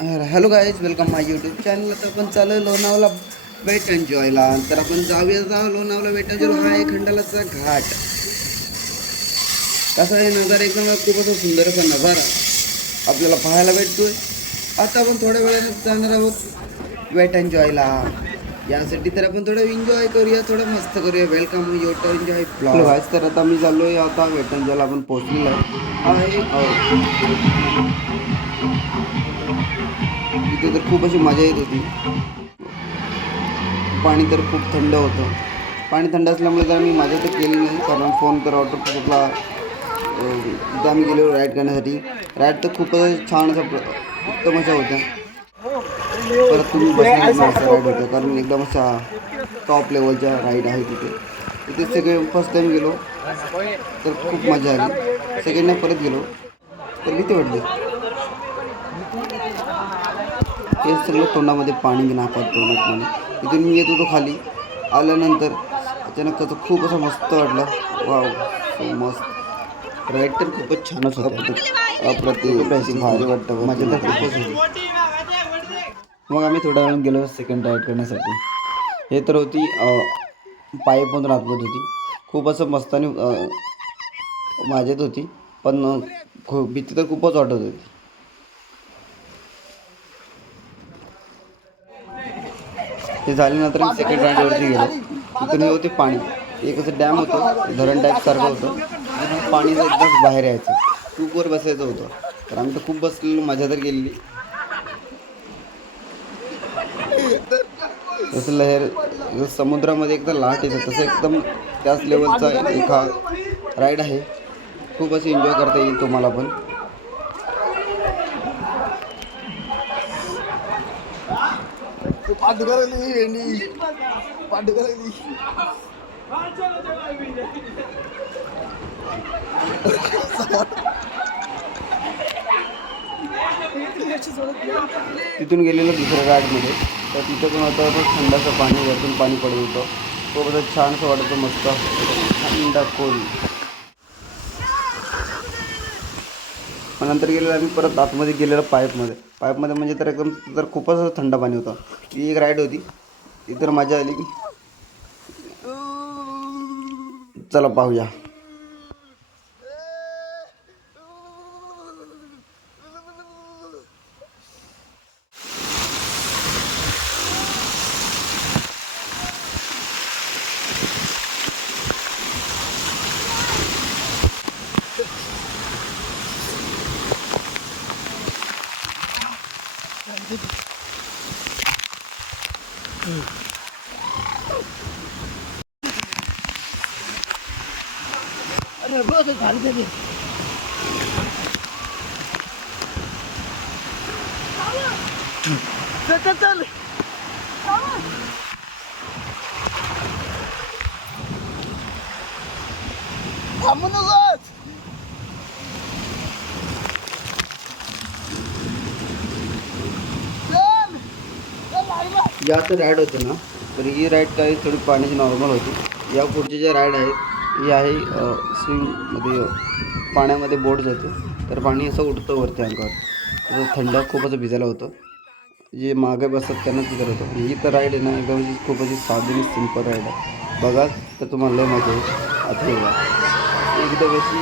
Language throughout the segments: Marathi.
Hello guys welcome my YouTube channel तर आपण चालू लोणावला वेट एन्जॉयला तर आपण जाऊया जा लोणावला वेट एन्जॉय हा आहे खंडालाचा घाट. कसा आहे नजारा एकदम खूप असा सुंदर असा नजारा. आपल्याला पाहायला भेटतोय. आता आपण थोड्या वेळाने जाणार आहोत वेट एन्जॉयला यासाठी तर आपण थोडं एन्जॉय करूया थोडं मस्त करूया. वेलकम युट एन्जॉय ब्लॉग आज तर आता मी चाललोय. आता वेट एन्जॉयला आपण पोहोचलेलो आहे. आहे तिथे तर खूप अशी मजा येत होती. पाणी तर खूप थंड होतं. पाणी थंड असल्यामुळे तर आम्ही मजा तर केली नाही कारण फोन तर ऑर्डर कुठला तिथं आम्ही गेलो राईड करण्यासाठी. राईड तर खूपच छान असं उत्तम अशा होत्या. परत तुम्ही बसण्याचा राईड होतं कारण एकदम अशा टॉप लेवलच्या राईड आहे तिथे. तिथे सगळे फर्स्ट टाईम गेलो. तर खूप मजा आली. सेकंड टाईम परत गेलो. तर किती वाटली. ते सगळं तोंडामध्ये पाणी नाकात तोंडात पाणी तिथून मी येत होतो खाली. आल्यानंतर अचानक त्याचं खूप असं मस्त वाटलं. वाव मस्त. राईड तर खूपच छानच होतं. अप्रतिम भारी वाटतं. माझ्या तर खूपच होती. मग आम्ही थोड्या वेळ गेलो सेकंड राईड करण्यासाठी. हे तर होती पाईपमधून आतमध्ये होती खूप असं मस्तानी माझ्यात होती. पण खूप भीती तर खूपच वाटत होती. ते झाल्यानंतर मी सेकंड राऊंडवरती गेलो. तिथून हे होते पाणी. एक असं डॅम होतं धरण टाईप सारखं होतं. तिथून पाणी एकदम बाहेर यायचं. टूपवर बसायचं होतं. तर आम्ही तर खूप बसलेलो मजा तर गेलेली. जसं लहर जसं समुद्रामध्ये एकदा लाट येतं तसं एकदम त्याच लेवलचा एक हा राईड आहे. खूप अशी एन्जॉय करता येईल तुम्हाला पण. तिथून गेलेलो दुसऱ्या राईडमध्ये तर तिथं पण होतं बघ थंडाचं पाणी वरतून पाणी पडत होतं. तो असं छानसं वाटतं मस्त. थंडा कोल. मग नंतर गेलेलं आम्ही परत आतमध्ये गेलेलं पाईपमध्ये. पाईपमध्ये म्हणजे तर एकदम तर खूपच थंड पाणी होतं. ती एक राईड होती. ती तर मजा आली चला पाहूया. Vamos lá! तर राईड होते ना तर ही राईड काही थोडी पाण्याची नॉर्मल होती. या पुढची ज्या राईड आहेत ही आहे स्विममध्ये पाण्यामध्ये बोट जाते. तर पाणी असं उठतं वरती अंगावर. तसं थंड खूप असं भिजायला होतं. जे मागे बसतात त्यांनाच तिथं होतं. ही तर राईड आहे ना एकदम खूप अशी साधी आणि सिंपल राईड आहे. बघा तर तुम्हाला लय मजा येईल. आता हे एकदम अशी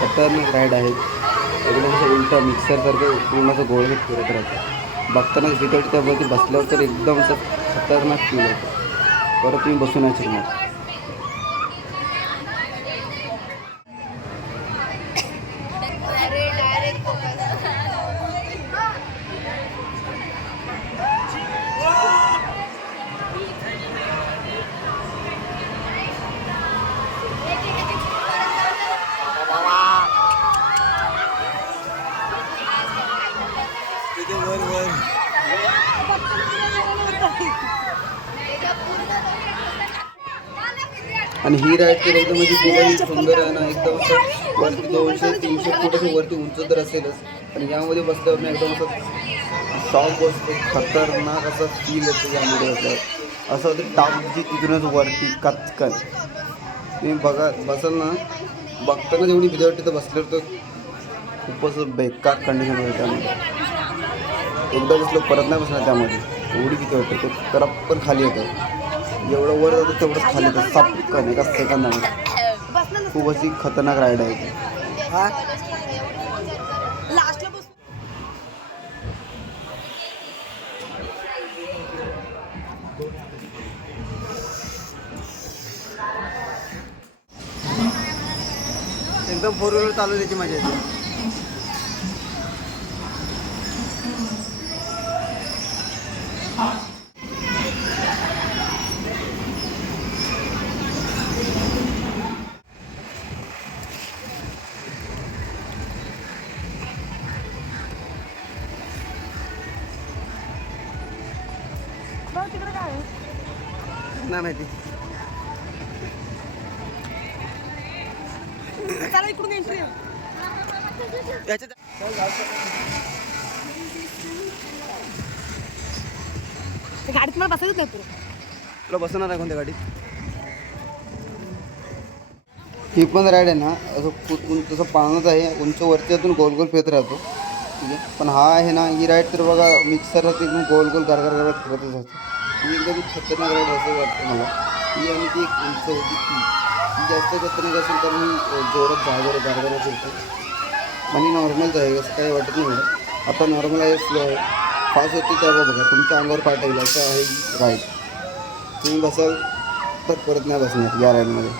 खतरनाक राईड आहे. एकदम असं उलटा मिक्सरसारखं पूर्ण असं गोळ फिरत राहतं. बघतानाच भीती वाटते त्यावरती बसल्यावर तर एकदम असं खतरनाक फील होतं. परत मी बसू नाही आणि ही राईड म्हणजे तर एकदम म्हणजे खूपच सुंदर आहे ना एकदम असं वरती दोनशे तीनशे फूट असं वरती उंच तर असेलच. आणि यामध्ये बसल्यावर ना एकदम असं शॉक बसतो खतरनाक असं फील येतो यामध्ये बसल्यावर. असं होतं टापची तिथूनच वरती कचकन. तुम्ही बघा बसाल ना बघताना जेवढी भीती वाटते तर बसल्यावर तर खूपच बेकार कंडिशन होते त्यामध्ये. एकदा बसलो परत नाही बसणार त्यामध्ये. एवढी भीती वाटते ते तर पण खाली येतं. जेवढं वर जातं तेवढंच खाली येतं सपकन एका सेकंदामध्ये खूप अशी खतरनाक राईड आहे. एकदम फोर व्हीलर चालू त्याची मजा येते बघ तिकडे काय आहे? नाही माहिती. चला इकडून एंट्री गाडीत मला बसायचं नाही पुढे. तुला बसवणार आहे कोणत्या गाडीत? ही पण राईड आहे ना असं तसं पाळणंच आहे. उंच वरती अजून गोल गोल फिरत राहतो. ठीक आहे? पण हा आहे ना ही राईड तर बघा मिक्सर राहते गोल गोल गारगार गारगार फिरतच राहते. ही एकदम खतरनाक राईड असं वाटतं मला ती आणि ती एक उंच होती ती. ती जास्त खतरनाक असेल तर मी जोरात जागर गारगार फिरतो. आणि नॉर्मलच आहे असं काही वाटत नाही मला. आता नॉर्मल आहे स्लो आहे. फास्ट होती तेव्हा बघा तुमच्या अंगावर पाठवलं येईल असं आहे राईट राईड तुम्ही बसाल तर परत नाही बसणार या राईडमध्ये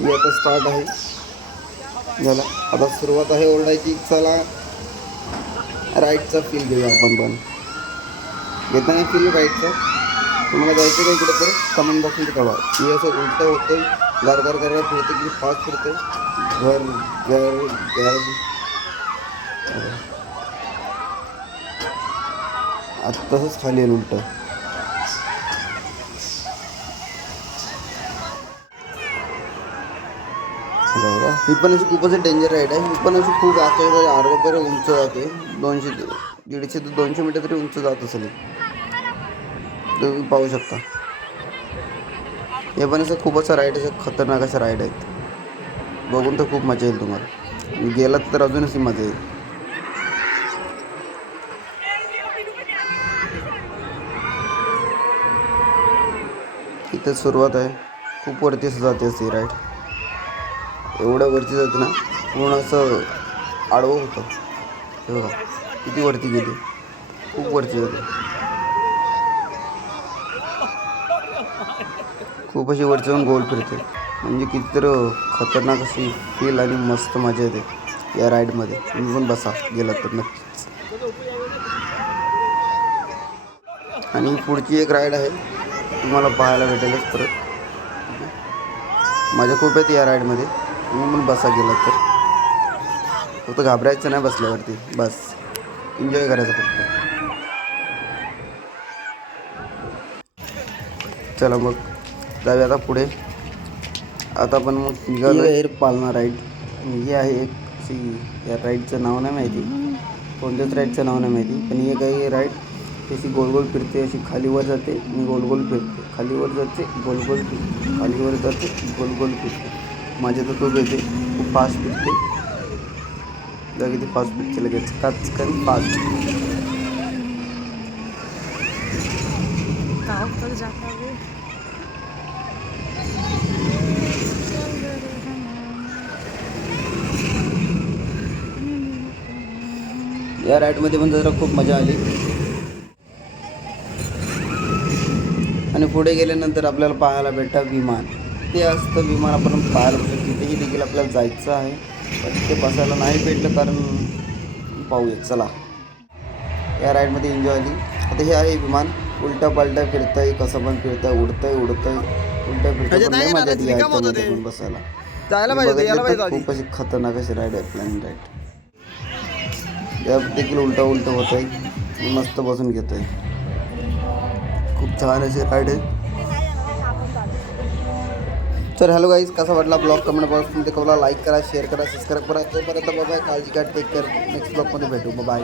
मी आता स्टार्ट आहे. झाला. आता सुरुवात आहे ओरडायची. चला. राईटचा फील घेऊया आपण पण. घेताना फील राईटचा तुम्हाला जायचं का इकडे तर कमेंट बॉक्समध्ये कळवा मी असं उलटं होतं गारगार गारगार फिरते की फास्ट फिरते घर घर घर. आता तसंच खाली आहे उलटं. ही पण अशी खूपच डेंजर राईड आहे. ही पण अशी खूप आता अर्ध्यापर्यंत उंच जाते. दोनशे दीडशे ते दोनशे मीटर तरी उंच जात असेल तुम्ही पाहू शकता. हे पण असं खूप असं राईड असं खतरनाक असं राईड आहेत. बघून तर खूप मजा येईल तुम्हाला. गेलात तर अजूनच मजा येईल. इथे सुरुवात आहे. खूप वरती असं जाते असते राईड एवढं वरती जाते ना पूर्ण असं आडवं होतं. हे बघा किती वरती गेली. खूप वरती जाते खूप अशी वरती जाऊन गोल फिरते. म्हणजे कितीतरी खतरनाक अशी फील आणि मस्त मजा येते या राईडमध्ये तुम्ही पण बसा गेलात तर नक्कीच. आणि पुढची एक राईड आहे तुम्हाला पाहायला भेटेलच परत. माझ्या खूप आहेत या राईडमध्ये तुम्ही पण बसा गेलात तर. फक्त घाबरायचं नाही बसल्यावरती. बस. एन्जॉय करायचं फक्त. चला मग. जाऊया आता पुढे. आता आपण मग निघालो एअर पालना राईड ही आहे एक अशी या राईडचं नाव नाही माहिती. कोणत्याच राईडचं नाव नाही माहिती. पण हे एक आहे राईड अशी गोल गोल फिरते अशी खाली वर जाते आणि गोल गोल फिरते. खालीवर जाते गोल गोल फिरते. खालीवर जाते गोल गोल फिरते. माझ्या तर खूप येते. खूप फास्ट फिरते. बघा किती फास्ट फिरते लगेच. फास्ट तक जाता है या राईडमध्ये पण जरा खूप मजा आली. आणि पुढे गेल्यानंतर आपल्याला पाहायला भेटतं विमान. ते असतं विमान आपण पाहायला भेटतं. तिथेही देखील आपल्याला जायचं आहे. पण तिथे बसायला नाही भेटलं कारण पाहूया चला. या राईडमध्ये एन्जॉय आली. आता हे आहे विमान. उलटा पालटा फिरतंय कसं पण फिरतंय उडतंय उडतंय. उलटा ह्याच्यामध्ये पण बसायला. जायला पाहिजे खूप अशी खतरनाक अशी राईड आहे प्लॅन राईड या देखील उलटा उलट होत आहे मस्त बसून घेत आहे खूप छान अशी राईड आहे. तर हॅलो गाईज कसा वाटला ब्लॉग कमेंट बॉक्समध्ये लाईक करा शेअर करा सबस्क्राईब करा. तोपर्यंत बाय काळजी घ्या टेक केअर नेक्स्ट ब्लॉगमध्ये भेटू. बाय